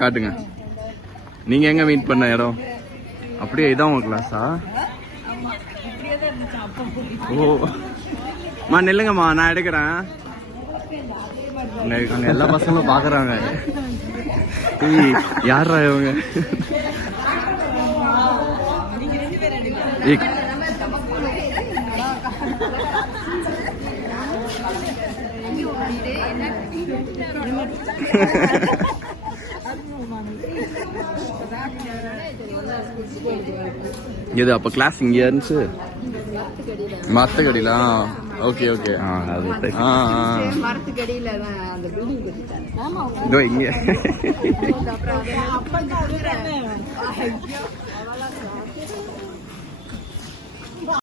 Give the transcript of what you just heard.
காட்டுங்க. நீங்க எங்க மீட் பண்ண இடம்? அப்படியே இதான் உங்க கிளாஸா? ஓ மா நில்லுங்கம்மா, நான் எடுக்கிறேன். அங்க எல்லா பசங்களும் பாக்குறாங்க. யாரா இவங்க? இது அப்ப கிளாஸ் இங்க இருந்துச்சு. மரத்துக்கடியில. Okay okay. இதோ இங்க